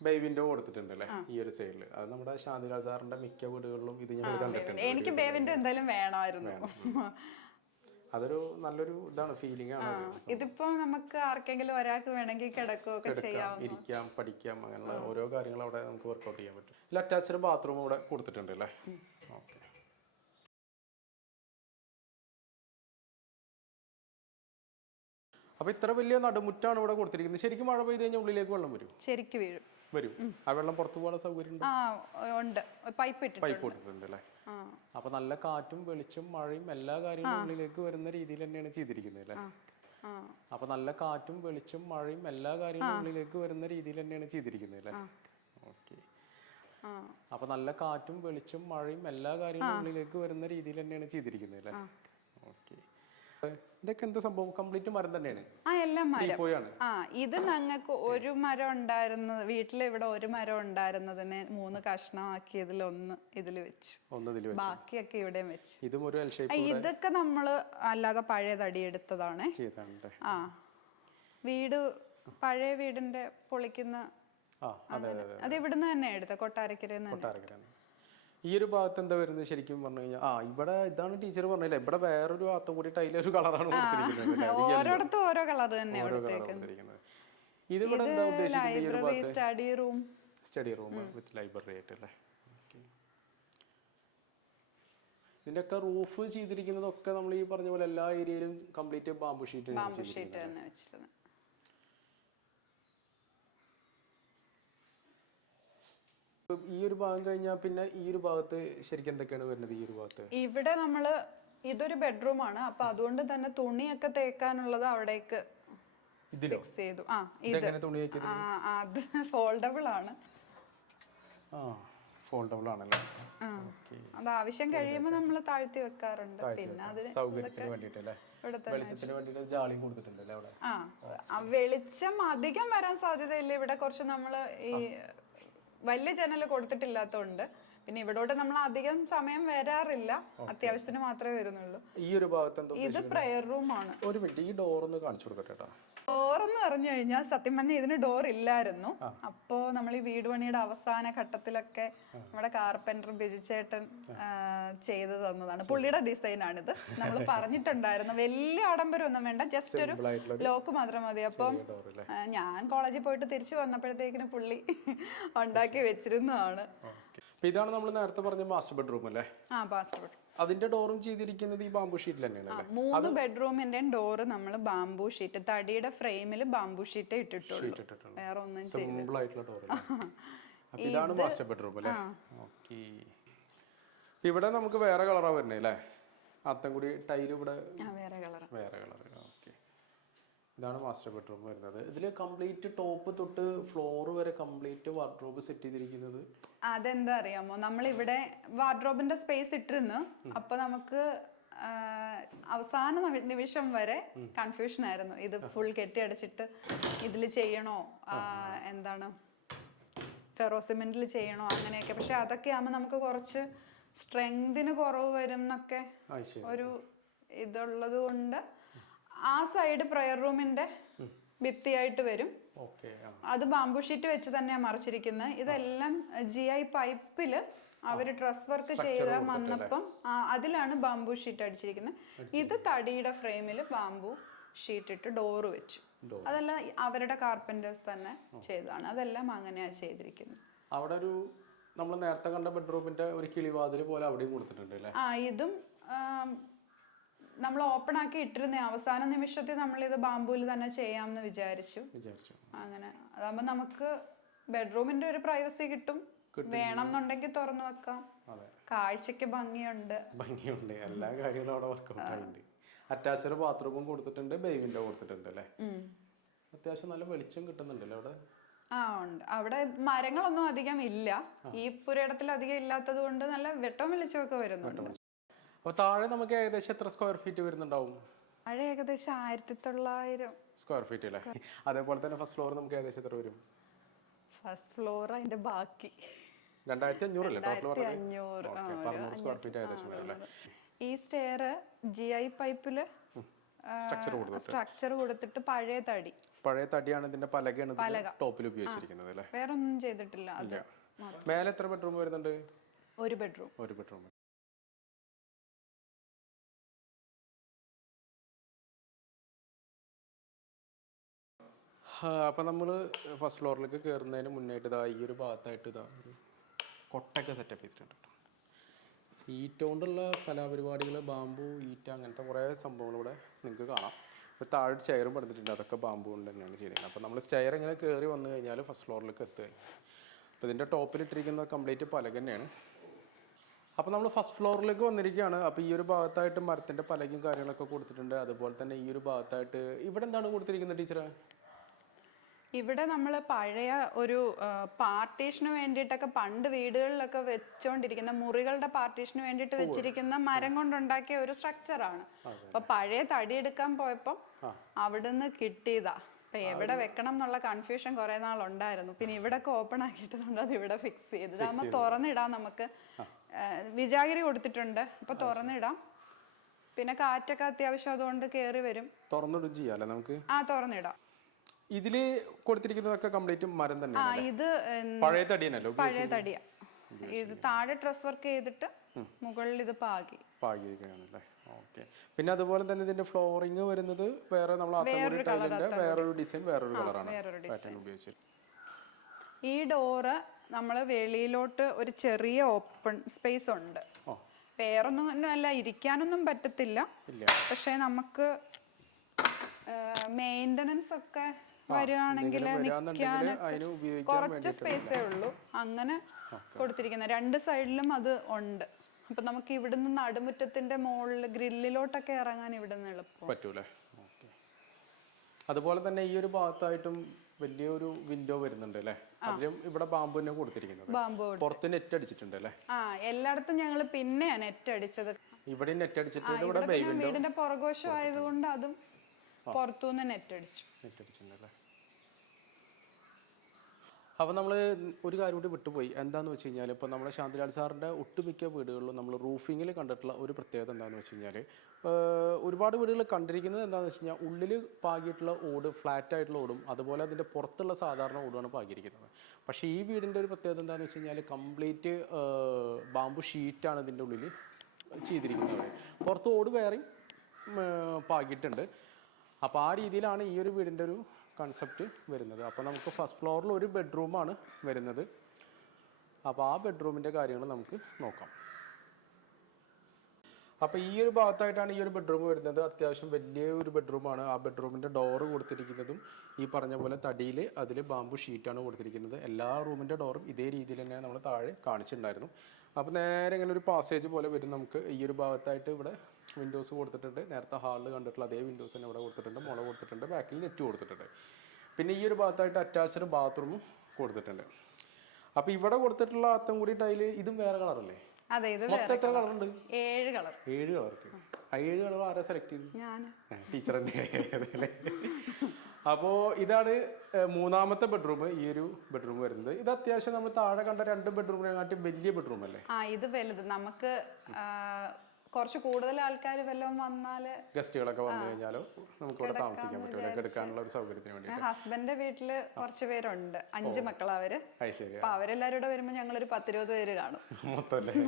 ബേ വിൻഡോ കൊടുത്തിട്ടുണ്ട് അല്ലേ ഈ ഒരു സൈഡില്? അത് നമ്മുടെ ശാന്തിരാജ് സാറിന്റെ മിക്ക വീടുകളിലും ഇത് ഞങ്ങൾ കണ്ടിട്ടുണ്ട്. എനിക്ക് ബേ വിൻഡോ എന്തായാലും വേണമായിരുന്നു. അതൊരു നല്ലൊരു ഇതാണ്, ഫീലിംഗ് ആണ്. ഇതിപ്പോ നമുക്ക് ആർക്കെങ്കിലും ഒരാൾക്ക് വേണമെങ്കിൽ കിടക്കുകയൊക്കെ ചെയ്യാം, ഇരിക്കാം, പഠിക്കാം, അങ്ങനെയുള്ള ഓരോ കാര്യങ്ങൾ അവിടെ നമുക്ക് വർക്ക്ഔട്ട് ചെയ്യാൻ പറ്റും. ഇതിൽ അറ്റാച്ച്ഡ് ബാത്റൂം ഇവിടെ കൊടുത്തിട്ടുണ്ട് അല്ലേ? ഓക്കെ. അപ്പൊ ഇത്ര വലിയ നടുമുറ്റാണ് ഇവിടെ കൊടുത്തിരിക്കുന്നത്. ശരിക്കും മഴ പെയ്ത് കഴിഞ്ഞാൽ ഉള്ളിലേക്ക് വെള്ളം വരും? ശരിക്കും വരും. ആ വെള്ളം പുറത്തു പോകാനുള്ള സൗകര്യം ഉണ്ട്, പൈപ്പ് ഇട്ടിട്ടുണ്ട് അല്ലേ? അപ്പൊ നല്ല കാറ്റും വെളിച്ചും മഴയും എല്ലാ കാര്യങ്ങളും ഉള്ളിലേക്ക് വരുന്ന രീതിയിൽ തന്നെയാണ് ചെയ്തിരിക്കുന്നത് അല്ലേ? അപ്പൊ നല്ല കാറ്റും വെളിച്ചും മഴയും എല്ലാ കാര്യങ്ങളും ഉള്ളിലേക്ക് വരുന്ന രീതിയിൽ തന്നെയാണ് ചെയ്തിരിക്കുന്നത് അല്ലേ? ഓക്കെ. അപ്പൊ നല്ല കാറ്റും വെളിച്ചും മഴയും എല്ലാ കാര്യങ്ങളും ഉള്ളിലേക്ക് വരുന്ന രീതിയിൽ തന്നെയാണ് ചെയ്തിരിക്കുന്നത് അല്ലേ? ഓക്കെ. ഇതൊക്കെ എന്താ സംഭവം? കംപ്ലീറ്റ് മരം തന്നെയാണ്? എല്ലാം മരം. ഇത് ഞങ്ങൾക്ക് ഒരു മരം ഉണ്ടായിരുന്നത്, വീട്ടിലിവിടെ ഒരു മരം ഉണ്ടായിരുന്നതിനെ 3 കഷ്ണമാക്കിയതിൽ ഒന്ന് ഇതിൽ വെച്ചു, ബാക്കിയൊക്കെ ഇവിടെ വെച്ചു. ഇതൊക്കെ നമ്മള് അല്ലാതെ പഴയ തടി എടുത്തതാണ്. വീട് പഴയ വീടിന്റെ പൊളിക്കുന്ന അത് ഇവിടുന്ന് തന്നെ എടുത്ത കൊട്ടാരക്കര. ഈ ഒരു ഭാഗത്ത് എന്താ വരുന്നത് ശരിക്കും പറഞ്ഞു കഴിഞ്ഞാൽ? ഇവിടെ ഇതാണ് ടീച്ചർ പറഞ്ഞില്ലേ, ഇവിടെ വേറൊരു ആത്തൻകുടി ടൈൽ ഒരു കളറാണ് കൊടുത്തിരിക്കുന്നത്. ഓരോടത്തും ഓരോ കളർ തന്നെ. ഇത് ഇവിടെ എന്താ ഉദ്ദേശിക്കുന്നത്? സ്റ്റഡി റൂം വിത്ത് ലൈബ്രറി ആയിട്ട് അല്ലേ? ഇതിന്റെയൊക്കെ റൂഫ് ചെയ്തിരിക്കുന്നതൊക്കെ നമ്മൾ ഈ പറഞ്ഞ പോലെ എല്ലാ ഏരിയയിലും കംപ്ലീറ്റ് ബാംബു ഷീറ്റ് തന്നെ വെച്ചിരുന്നത്. ഈ ഒരു ഭാഗം കഴിഞ്ഞാൽ പിന്നെ ഈ ഒരു ഭാഗത്ത് ശരിക്കും എന്തൊക്കെയാണ് വരുന്നത്? ഈ ഒരു ഭാഗത്ത് ഇവിടെ നമ്മള് ഇതൊരു ബെഡ്റൂം ആണ്. അപ്പൊ അതുകൊണ്ട് തന്നെ തുണിയൊക്കെ തേക്കാനുള്ളത് അവിടേക്ക് ഫിക്സ് ചെയ്തു. അത് ഫോൾഡബിൾ ആണ്. അത് ആവശ്യം കഴിയുമ്പോ നമ്മള് താഴ്ത്തി വെക്കാറുണ്ട്. പിന്നെ വെളിച്ചം അധികം വരാൻ സാധ്യതയില്ല. ഇവിടെ കുറച്ച് നമ്മള് ഈ വലിയ ജനൽ കൊടുത്തിട്ടില്ലാത്തതുകൊണ്ട് പിന്നെ ഇവിടോട്ട് നമ്മൾ അധികം സമയം വരാറില്ല, അത്യാവശ്യത്തിന് മാത്രമേ വരുന്നുള്ളൂ. ഈ ഒരു ഭാഗത്ത് ഇത് പ്രയർ റൂം ആണ്. ഒരു മിനിറ്റ്, ഈ ഡോർ ഒന്ന് കാണിച്ചു കൊടുക്കട്ടെ. ഡോറെന്ന് പറഞ്ഞു കഴിഞ്ഞാൽ സത്യം പറഞ്ഞാൽ ഇതിന് ഡോർ ഇല്ലായിരുന്നു. അപ്പോ നമ്മൾ ഈ വീട് പണിയുടെ അവസാന ഘട്ടത്തിലൊക്കെ നമ്മുടെ കാർപ്പന്റർ ബിജുചേട്ടൻ ചെയ്തു തന്നതാണ്. പുള്ളിയുടെ ഡിസൈൻ ആണിത്. നമ്മൾ പറഞ്ഞിട്ടുണ്ടായിരുന്നു വലിയ ആഡംബരം ഒന്നും വേണ്ട, ജസ്റ്റ് ഒരു ലോക്ക് മാത്രം മതി. അപ്പം ഞാൻ കോളേജിൽ പോയിട്ട് തിരിച്ചു വന്നപ്പോഴത്തേക്കിന് പുള്ളി ഉണ്ടാക്കി വെച്ചിരുന്നതാണ്. ഇതാണ് നമ്മൾ നേരത്തെ പറഞ്ഞ മാസ്റ്റർ ബെഡ്റൂം അല്ലേ? ആ, മാസ്റ്റർ ബെഡ്റൂം. അതിന്റെ ഡോറും ചെയ്തിരിക്കുന്നത് ഈ ബാംബു ഷീറ്റിൽ തന്നെയാണ്. 3 ബെഡ്റൂമിന്റെ ഡോറ് നമ്മൾ ബാംബു ഷീറ്റ്, തടിയുടെ ഫ്രെയിമിൽ ബാംബു ഷീറ്റ് ഇട്ടിട്ടുള്ളൂ, വേറെ ഒന്നും സിമ്പിൾ ആയിട്ടുള്ള ഡോർ. ഇതാണ് മാസ്റ്റർ ബെഡ്റൂം അല്ലേ? ഓക്കേ. ഇവിടെ നമുക്ക് വേറെ കളറാ വരുന്നത് അല്ലേ? അത്തം കൂടി ടൈല് ഇവിടെ വേറെ കളർ. ഓക്കെ. ഇതാണ് മാസ്റ്റർ ബെഡ്റൂം വരുന്നത്. ഇതിൽ കംപ്ലീറ്റ് ടോപ്പ് തൊട്ട് ഫ്ലോർ വരെ കംപ്ലീറ്റ് വാർഡ്രോബ് സെറ്റ് ചെയ്തിരിക്കുന്നത്. അതെന്താ അറിയാമോ, നമ്മളിവിടെ വാർഡ്രോബിന്റെ സ്പേസ് ഇട്ടിരുന്നു. അപ്പൊ നമുക്ക് അവസാന നിമിഷം വരെ കൺഫ്യൂഷൻ ആയിരുന്നു, ഇത് ഫുൾ കെട്ടിയടച്ചിട്ട് ഇതിൽ ചെയ്യണോ, എന്താണ് ഫെറോസിമെന്റിൽ ചെയ്യണോ അങ്ങനെയൊക്കെ. പക്ഷെ അതൊക്കെ ആകുമ്പോൾ നമുക്ക് കുറച്ച് സ്ട്രെങ്തിന് കുറവ് വരും എന്നൊക്കെ ഒരു ഇതുള്ളത് കൊണ്ട് ആ സൈഡ് പ്രയർ റൂമിന്റെ ഭിത്തിയായിട്ട് വരും. അത് ബാംബു ഷീറ്റ് വെച്ച് തന്നെയാണ് മറിച്ചിരിക്കുന്നത്. ഇതെല്ലാം GI പൈപ്പില് അവര് ഡ്രസ് വർക്ക് ചെയ്ത് വന്നപ്പം അതിലാണ് ബാംബു ഷീറ്റ് അടിച്ചിരിക്കുന്നത്. ഇത് തടിയുടെ ഫ്രെയിമിൽ ബാംബു ഷീറ്റ് ഇട്ട് ഡോറ് വെച്ചു. അതെല്ലാം അവരുടെ കാർപ്പന്റേഴ്സ് തന്നെ ചെയ്തതാണ്. അതെല്ലാം അങ്ങനെയാണ് ചെയ്തിരിക്കുന്നത്. അവിടെ ഒരു നമ്മൾ നേരത്തെ കണ്ട ബെഡ്റൂമിന്റെ ഒരു കിളിവാതിൽ പോലെ അവിടെയും കൊടുത്തിട്ടുണ്ട് അല്ലേ? ഇതും നമ്മൾ ഓപ്പൺ ആക്കി ഇട്ടിരുന്നേ. അവസാന നിമിഷത്തിൽ നമ്മൾ ഇത് ബാംബുവിൽ തന്നെ ചെയ്യാമെന്ന് വിചാരിച്ചു. അങ്ങനെ അതാകുമ്പോൾ നമുക്ക് ബെഡ്റൂമിന്റെ ഒരു പ്രൈവസി കിട്ടും. വേണം എന്നുണ്ടെങ്കിൽ തുറന്നു വെക്കാം. കാഴ്ചക്ക് ഭംഗിയുണ്ട്. എല്ലാ കാര്യങ്ങളും അവിടെ വർക്കൗട്ട് ആയിട്ടുണ്ട്. അറ്റാച്ച്ഡ് ബാത്റൂമും കൊടുത്തിട്ടുണ്ട്, ബേ വിൻഡോ കൊടുത്തിട്ടുണ്ട് അല്ലേ? അത്യാവശ്യം നല്ല വെളിച്ചം കിട്ടുന്നുണ്ടല്ലോ അവിടെ. ഉണ്ട്. അവിടെ മരങ്ങളൊന്നും അധികം ഇല്ല. ഈ പുരയിടത്തിൽ അധികം ഇല്ലാത്തത് കൊണ്ട് നല്ല വെട്ടവും വെളിച്ചമൊക്കെ വരുന്നുണ്ട്. അപ്പോൾ താഴെ നമുക്ക് ഏകദേശം എത്ര സ്ക്വയർ ഫീറ്റ് വരുന്നുണ്ടാവും? താഴെ ഏകദേശം 1900 സ്ക്വയർ ഫീറ്റ് അല്ലേ? അതേപോലെ തന്നെ ഫസ്റ്റ് ഫ്ലോർ നമുക്ക് ഏകദേശം എത്ര വരും? ഫസ്റ്റ് ഫ്ലോർ അതിന്റെ ബാക്കി 2500 അല്ലേ ടോട്ടൽ പറഞ്ഞത്? 600 സ്ക്വയർ ഫീറ്റ് ഏകദേശം വരും അല്ലേ? ഈ സ്റ്റെയർ GI പൈപ്പില് സ്ട്രക്ചർ കൊടുത്തിട്ട് പഴയ തടിയാണ് ഇതിന്റെ പലകയാണ് ടോപ്പിൽ ഉപയോഗിച്ചിരിക്കുന്നത് അല്ലേ? വേറെ ഒന്നും ചെയ്തിട്ടില്ല. അത് മേലെ എത്ര ബെഡ്റൂം വരുന്നുണ്ട്? ഒരു ബെഡ്റൂം. അപ്പം നമ്മൾ ഫസ്റ്റ് ഫ്ലോറിലേക്ക് കയറുന്നതിന് മുന്നായിട്ട് ഇതാ ഈ ഒരു ഭാഗത്തായിട്ട് ഇതാ കൊട്ടൊക്കെ സെറ്റപ്പ് ചെയ്തിട്ടുണ്ട്. ഈറ്റ കൊണ്ടുള്ള കലാപരിപാടികൾ, ബാമ്പു, ഈറ്റ, അങ്ങനത്തെ കുറേ സംഭവങ്ങൾ ഇവിടെ നിങ്ങൾക്ക് കാണാം. ഇപ്പോൾ താഴെ ചെയറും പടുത്തിട്ടുണ്ട്, അതൊക്കെ ബാമ്പു കൊണ്ട് തന്നെയാണ് ചെയ്യുന്നത്. അപ്പോൾ നമ്മൾ സ്റ്റെയർ ഇങ്ങനെ കയറി വന്നു കഴിഞ്ഞാൽ ഫസ്റ്റ് ഫ്ലോറിലേക്ക് എത്തുക. അപ്പോൾ ഇതിൻ്റെ ടോപ്പിലിട്ടിരിക്കുന്ന കംപ്ലീറ്റ് പലക തന്നെയാണ്. അപ്പോൾ നമ്മൾ ഫസ്റ്റ് ഫ്ലോറിലേക്ക് വന്നിരിക്കുകയാണ്. അപ്പോൾ ഈ ഒരു ഭാഗത്തായിട്ട് മരത്തിൻ്റെ പലകയും കാര്യങ്ങളൊക്കെ കൊടുത്തിട്ടുണ്ട്. അതുപോലെ തന്നെ ഈ ഒരു ഭാഗത്തായിട്ട് ഇവിടെ എന്താണ് കൊടുത്തിരിക്കുന്നത് ടീച്ചറെ? ഇവിടെ നമ്മൾ പഴയ ഒരു പാർട്ടീഷന് വേണ്ടിയിട്ടൊക്കെ പണ്ട് വീടുകളിലൊക്കെ വെച്ചോണ്ടിരിക്കുന്ന മുറികളുടെ പാർട്ടീഷന് വേണ്ടിയിട്ട് വെച്ചിരിക്കുന്ന മരം കൊണ്ടുണ്ടാക്കിയ ഒരു സ്ട്രക്ചറാണ്. അപ്പൊ പഴയ തടി എടുക്കാൻ പോയപ്പം അവിടുന്ന് കിട്ടിയതാ. അപ്പൊ എവിടെ വെക്കണം എന്നുള്ള കൺഫ്യൂഷൻ കുറെ നാളുണ്ടായിരുന്നു. പിന്നെ ഇവിടെ ഒക്കെ ഓപ്പൺ ആക്കിയിട്ടുണ്ട്, അത് ഇവിടെ ഫിക്സ് ചെയ്ത്. ഇതാകുമ്പോൾ തുറന്നിടാം. നമുക്ക് വിജാഗിരി കൊടുത്തിട്ടുണ്ട്, അപ്പൊ തുറന്നിടാം. പിന്നെ കാറ്റൊക്കെ അത്യാവശ്യം അതുകൊണ്ട് കയറി വരും. തുറന്നിടും ചെയ്യാലോ നമുക്ക്? തുറന്നിടാം. ഇതില് കൊടുത്തിരിക്കുന്നതൊക്കെ കംപ്ലീറ്റ് മരം തന്നെയാണ്. ഇത് പഴയ തടിയാണല്ലോ? പഴയ തടിയാ. ഇത് താഴെ ഡ്രസ് വർക്ക് ചെയ്തിട്ട് മുകളിൽ ഇത് പാകിയിരിക്കുകയാണല്ലേ? ഓക്കെ. പിന്നെ അതുപോലെ തന്നെ ഇതിന്റെ ഫ്ലോറിംഗ് വരുന്നത് വേറെ വേറൊരു ഡിസൈൻ, വേറൊരു കളറാണ് ഉപയോഗിച്ചത്. ഈ ഡോറ് നമ്മൾ വെളിയിലോട്ട് ഒരു ചെറിയ ഓപ്പൺ സ്പേസ് ഉണ്ട്. വേറൊന്നും അല്ല, ഇരിക്കാനൊന്നും പറ്റത്തില്ല. പക്ഷെ നമുക്ക് മെയിൻ്റനൻസ് ഒക്കെ വരുവാണെങ്കിൽ നിൽക്കാൻ കുറച്ച് സ്പേസേ ഉള്ളൂ. അങ്ങനെ കൊടുത്തിരിക്കുന്നത് 2 സൈഡിലും അത് ഉണ്ട്. അപ്പൊ നമുക്ക് ഇവിടുന്ന് നടുമുറ്റത്തിന്റെ മുകളിൽ ഗ്രില്ലിലോട്ടൊക്കെ ഇറങ്ങാൻ ഇവിടുന്ന് എളുപ്പം പറ്റൂലേ? അതുപോലെ തന്നെ ഈ ഒരു ഭാഗത്തായിട്ടും വലിയൊരു വിൻഡോ വരുന്നുണ്ട് അല്ലേ? അതിലും ഇവിടെ ബാമ്പു തന്നെ കൊടുത്തിരിക്കുന്നത്. പുറത്ത് നെറ്റ് അടിച്ചിട്ടുണ്ട് അല്ലേ? എല്ലായിടത്തും ഞങ്ങൾ പിന്നെയാ നെറ്റ് അടിച്ചത്. ഇവിടെ നെറ്റ് അടിച്ചിട്ടുണ്ട്. വീടിന്റെ പുറകോശം ആയതുകൊണ്ട് അതും പുറത്തുനിന്ന് നെറ്റ് അടിച്ചിട്ടുണ്ടല്ലേ? അപ്പോൾ നമ്മൾ ഒരു കാര്യം കൂടി വിട്ടുപോയി. എന്താണെന്ന് വെച്ച് കഴിഞ്ഞാൽ ഇപ്പോൾ നമ്മുടെ ശാന്തിലാൽ സാറിൻ്റെ ഒട്ടുമിക്ക വീടുകളിലും നമ്മൾ റൂഫിങ്ങിൽ കണ്ടിട്ടുള്ള ഒരു പ്രത്യേകത എന്താണെന്ന് വെച്ച് കഴിഞ്ഞാൽ ഒരുപാട് വീടുകൾ കണ്ടിരിക്കുന്നത് എന്താണെന്ന് വെച്ച് കഴിഞ്ഞാൽ ഉള്ളിൽ പാകിയിട്ടുള്ള ഓട്, ഫ്ലാറ്റ് ആയിട്ടുള്ള ഓടും, അതുപോലെ അതിൻ്റെ പുറത്തുള്ള സാധാരണ ഓടുമാണ് പാകിയിരിക്കുന്നത്. പക്ഷേ ഈ വീടിൻ്റെ ഒരു പ്രത്യേകത എന്താണെന്ന് വെച്ച് കഴിഞ്ഞാൽ കംപ്ലീറ്റ് ബാമ്പു ഷീറ്റാണ് ഇതിൻ്റെ ഉള്ളിൽ ചെയ്തിരിക്കുന്നത്. പുറത്ത് ഓട് വേറെയും പാകിയിട്ടുണ്ട്. അപ്പോൾ ആ രീതിയിലാണ് ഈ ഒരു വീടിൻ്റെ ഒരു കൺസെപ്റ്റ് വരുന്നത്. അപ്പോൾ നമുക്ക് ഫസ്റ്റ് ഫ്ലോറിൽ ഒരു ബെഡ്റൂമാണ് വരുന്നത്. അപ്പോൾ ആ ബെഡ്റൂമിൻ്റെ കാര്യങ്ങൾ നമുക്ക് നോക്കാം. അപ്പോൾ ഈ ഒരു ഭാഗത്തായിട്ടാണ് ഈ ഒരു ബെഡ്റൂം വരുന്നത്. അത്യാവശ്യം വലിയ ഒരു ബെഡ്റൂമാണ്. ആ ബെഡ്റൂമിൻ്റെ ഡോറ് കൊടുത്തിരിക്കുന്നതും ഈ പറഞ്ഞ പോലെ തടിയിൽ അതിൽ ബാമ്പു ഷീറ്റാണ് കൊടുത്തിരിക്കുന്നത്. എല്ലാ റൂമിൻ്റെ ഡോറും ഇതേ രീതിയിൽ തന്നെ നമ്മൾ താഴെ കാണിച്ചിട്ടുണ്ടായിരുന്നു. അപ്പോൾ നേരെ ഇങ്ങനെ ഒരു പാസേജ് പോലെ വരും. നമുക്ക് ഈ ഒരു ഭാഗത്തായിട്ട് ഇവിടെ വിൻഡോസ് കൊടുത്തിട്ടുണ്ട്. നേരത്തെ ഹാളിൽ കണ്ടിട്ടുള്ള അതേ വിൻഡോസ് തന്നെ ഇവിടെ കൊടുത്തിട്ടുണ്ട്. മുള കൊടുത്തിട്ടുണ്ട്. ബാക്കിൽ നെറ്റ് കൊടുത്തിട്ടുണ്ട്. പിന്നെ ഈ ഒരു ഭാഗത്തായിട്ട് അറ്റാച്ച്ഡ് ബാത്റൂമും കൊടുത്തിട്ടുണ്ട്. അപ്പോൾ ഇവിടെ കൊടുത്തിട്ടുള്ള അത്തം കൂടി ടൈല് ഇതും വേറെ കളറല്ലേ? അതെ, ഇത് മൊത്തം എത്ര കളറുണ്ട്? 7 കളർ. 7 കളർക്ക്. ആ 7 കളർ ആരാ സെലക്ട് ചെയ്തു? ടീച്ചർ തന്നെ. അപ്പോൾ ഇതാണ് മൂന്നാമത്തെ ബെഡ്റൂം. ഈ ഒരു ബെഡ്റൂം വരുന്നത് ഇത് അത്യാവശ്യം നമ്മൾ താഴെ കണ്ട 2 ബെഡ്റൂമിനെക്കാട്ടി വലിയ ബെഡ്റൂം അല്ലേ? ഇത് വലുത്. നമുക്ക് കുറച്ച് കൂടുതൽ ആൾക്കാർ വല്ലതും വന്നാല്, ഗസ്റ്റുകളൊക്കെ വന്നു കഴിഞ്ഞാലോ നമുക്ക് ഇവിടെ താമസിക്കാൻ പറ്റും, എടുക്കാനുള്ള ഒരു സൗകര്യത്തിന് വേണ്ടി. ഹസ്ബൻഡിന്റെ വീട്ടില് കുറച്ച് പേരുണ്ട്, 5 മക്കൾ അവര്. അപ്പൊ അവരെല്ലാരും കൂടെ വരുമ്പോ ഞങ്ങളൊരു 10-20 പേര് കാണും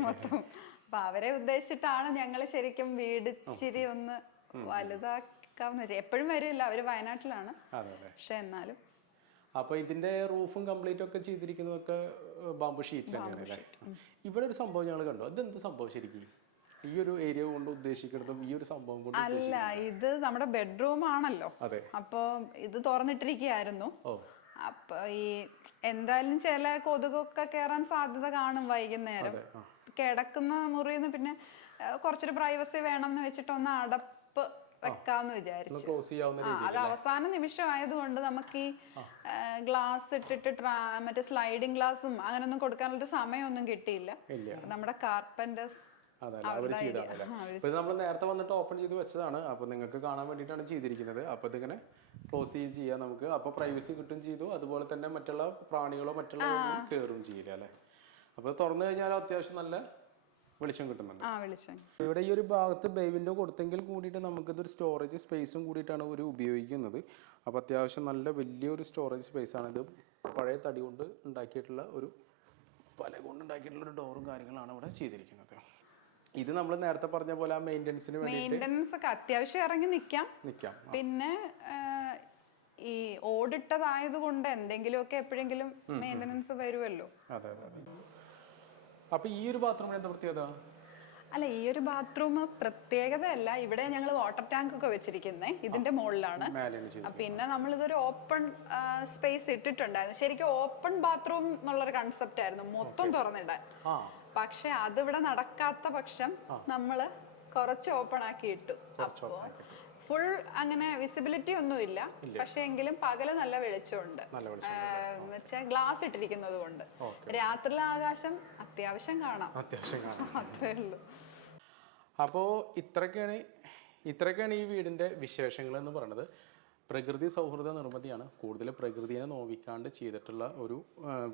മൊത്തം. അപ്പൊ അവരെ ഉദ്ദേശിച്ചിട്ടാണ് ഞങ്ങൾ ശരിക്കും വീട് ഇച്ചിരി ഒന്ന് വലുതാക്കാന്ന് വെച്ചാൽ. എപ്പോഴും വരില്ല, അവര് വയനാട്ടിലാണ്. പക്ഷെ എന്നാലും അപ്പൊ ഇതിന്റെ റൂഫും കംപ്ലീറ്റ് ഒക്കെ ചെയ്തിരിക്കുന്നതൊക്കെ ബാമ്പു ഷീറ്റ് തന്നെയാണ്. ഇവിടെ ഒരു സംഭവം ഞങ്ങൾ കണ്ടു. അതെന്ത് സംഭവം ശരിക്കും? ഈ ഒരു ഏരിയ കൊണ്ട് ഉദ്ദേശിക്കുന്നതും ഈ ഒരു സംഭവം കൊണ്ട് അല്ല, ഇത് നമ്മുടെ ബെഡ്റൂം ആണല്ലോ. അപ്പൊ ഇത് തുറന്നിട്ടിരിക്കുകയായിരുന്നു. അപ്പൊ ഈ എന്തായാലും ചില കൊതുകൊക്കെ കേറാൻ സാധ്യത കാണും വൈകുന്നേരം. കിടക്കുന്ന മുറിന്ന് പിന്നെ കുറച്ചൊരു പ്രൈവസി വേണം എന്ന് വെച്ചിട്ട് ഒന്ന് അടപ്പ് വെക്കാന്ന് വിചാരിച്ചു. അത് അവസാന നിമിഷം ആയതുകൊണ്ട് നമുക്ക് ഈ ഗ്ലാസ് ഇട്ടിട്ട് മറ്റേ സ്ലൈഡിങ് ഗ്ലാസും അങ്ങനൊന്നും കൊടുക്കാനുള്ള സമയമൊന്നും കിട്ടിയില്ല. നമ്മുടെ കാർപ്പന്റേഴ്സ് അവർ ചെയ്താണ്. അപ്പോൾ ഇത് നമ്മൾ നേരത്തെ വന്നിട്ട് ഓപ്പൺ ചെയ്ത് വെച്ചതാണ്. അപ്പോൾ നിങ്ങൾക്ക് കാണാൻ വേണ്ടിയിട്ടാണ് ചെയ്തിരിക്കുന്നത്. അപ്പോൾ ഇതിങ്ങനെ ക്ലോസ് ചെയ്യാം നമുക്ക്. അപ്പോൾ പ്രൈവസി കിട്ടും ചെയ്തു. അതുപോലെ തന്നെ മറ്റുള്ള പ്രാണികളോ മറ്റുള്ള കയറും ചെയ്യില്ല അല്ലേ? അപ്പോൾ തുറന്നു കഴിഞ്ഞാൽ അത്യാവശ്യം നല്ല വെളിച്ചം കിട്ടുന്നുണ്ട്. ഇവിടെ ഈ ഒരു ഭാഗത്ത് ബേ വിൻഡോ കൊടുത്തെങ്കിൽ കൂടിയിട്ട് നമുക്കിതൊരു സ്റ്റോറേജ് സ്പേസും കൂടിയിട്ടാണ് ഒരു ഉപയോഗിക്കുന്നത്. അപ്പോൾ അത്യാവശ്യം നല്ല വലിയൊരു സ്റ്റോറേജ് സ്പേസാണ്. ഇത് പഴയ തടി കൊണ്ട് ഉണ്ടാക്കിയിട്ടുള്ള ഒരു പല കൊണ്ട് ഉണ്ടാക്കിയിട്ടുള്ള ഒരു ഡോറും കാര്യങ്ങളാണ് ഇവിടെ ചെയ്തിരിക്കുന്നത്. ഇത് നമ്മൾ നേരത്തെ പറഞ്ഞ പോലെ ആ മെയിൻ്റെനൻസ് ഒക്കെ അത്യാവശ്യം ഇറങ്ങി നിൽക്കാം. പിന്നെ ഈ ഓടിട്ടതായത് കൊണ്ട് എന്തെങ്കിലുമൊക്കെ എപ്പോഴെങ്കിലും മെയിൻ്റെനൻസ് വരുമല്ലോ. അതെ അതെ. അപ്പൊ ഈ ഒരു ബാത്റൂമിന് എന്താ പ്രത്യേകത? അല്ല, ഈ ഒരു ബാത്റൂം പ്രത്യേകതയല്ല. ഇവിടെ ഞങ്ങൾ വാട്ടർ ടാങ്ക് ഒക്കെ വെച്ചിരിക്കുന്നത് ഇതിന്റെ മുകളിലാണ്. പിന്നെ നമ്മൾ ഇതൊരു ഓപ്പൺ സ്പേസ് ഇട്ടിട്ടുണ്ടായിരുന്നു. ശരിക്കും ഓപ്പൺ ബാത്റൂം എന്നുള്ളൊരു കൺസെപ്റ്റ് ആയിരുന്നു, മൊത്തം തുറന്നിടാൻ. പക്ഷെ അതിവിടെ നടക്കാത്ത പക്ഷം നമ്മള് കുറച്ച് ഓപ്പൺ ആക്കി ഇട്ടു. അപ്പോ ഫുൾ അങ്ങനെ വിസിബിലിറ്റി ഒന്നും ഇല്ല. പക്ഷെ എങ്കിലും പകല് നല്ല വെളിച്ചമുണ്ട്. എന്നുവെച്ചാൽ ഗ്ലാസ് ഇട്ടിരിക്കുന്നത് കൊണ്ട് രാത്രിയിലെ ആകാശം അത്യാവശ്യം കാണാം. അത്രേ ഉള്ളൂ. അപ്പോൾ ഇത്രയൊക്കെയാണ് ഈ വീടിന്റെ വിശേഷങ്ങൾ എന്ന് പറയുന്നത്. പ്രകൃതി സൗഹൃദ നിർമ്മിതിയാണ്. കൂടുതൽ പ്രകൃതിയെ നോവിക്കാണ്ട് ചെയ്തിട്ടുള്ള ഒരു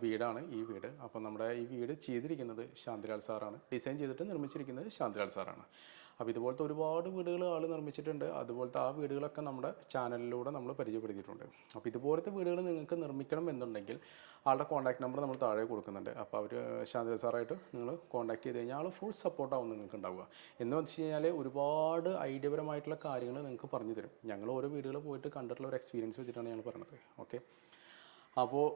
വീടാണ് ഈ വീട്. അപ്പോൾ നമ്മുടെ ഈ വീട് ചെയ്തിരിക്കുന്നത് ശാന്തിലാൽ സാറാണ്. ഡിസൈൻ ചെയ്തിട്ട് നിർമ്മിച്ചിരിക്കുന്നത് ശാന്തിലാൽ സാറാണ്. അപ്പോൾ ഇതുപോലത്തെ ഒരുപാട് വീടുകൾ ആൾ നിർമ്മിച്ചിട്ടുണ്ട്. അതുപോലത്തെ ആ വീടുകളൊക്കെ നമ്മുടെ ചാനലിലൂടെ നമ്മൾ പരിചയപ്പെടുത്തിയിട്ടുണ്ട്. അപ്പോൾ ഇതുപോലത്തെ വീടുകൾ നിങ്ങൾക്ക് നിർമ്മിക്കണം എന്നുണ്ടെങ്കിൽ ആളുടെ കോൺടാക്ട് നമ്പർ നമ്മൾ താഴെ കൊടുക്കുന്നുണ്ട്. അപ്പോൾ അവർ ശാന്തിലാൽ സാറായിട്ട് നിങ്ങൾ കോൺടാക്ട് ചെയ്ത് കഴിഞ്ഞാൽ ആൾ ഫുൾ സപ്പോർട്ടാവും നിങ്ങൾക്ക് ഉണ്ടാവുക. എന്ന് വെച്ച് കഴിഞ്ഞാൽ ഒരുപാട് ഐഡിയപരമായിട്ടുള്ള കാര്യങ്ങൾ നിങ്ങൾക്ക് പറഞ്ഞു തരും. ഞങ്ങൾ ഓരോ വീടുകൾ പോയിട്ട് കണ്ടിട്ടുള്ള ഒരു എക്സ്പീരിയൻസ് വെച്ചിട്ടാണ് ഞങ്ങൾ പറഞ്ഞത്. ഓക്കെ, അപ്പോൾ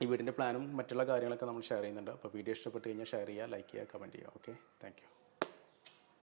ഈ വീടിൻ്റെ പ്ലാനും മറ്റുള്ള കാര്യങ്ങളൊക്കെ നമ്മൾ ഷെയർ ചെയ്യുന്നുണ്ട്. അപ്പോൾ വീഡിയോ ഇഷ്ടപ്പെട്ട് കഴിഞ്ഞാൽ ഷെയർ ചെയ്യുക, ലൈക്ക് ചെയ്യുക, കമൻറ്റ് ചെയ്യുക. Okay, thank you.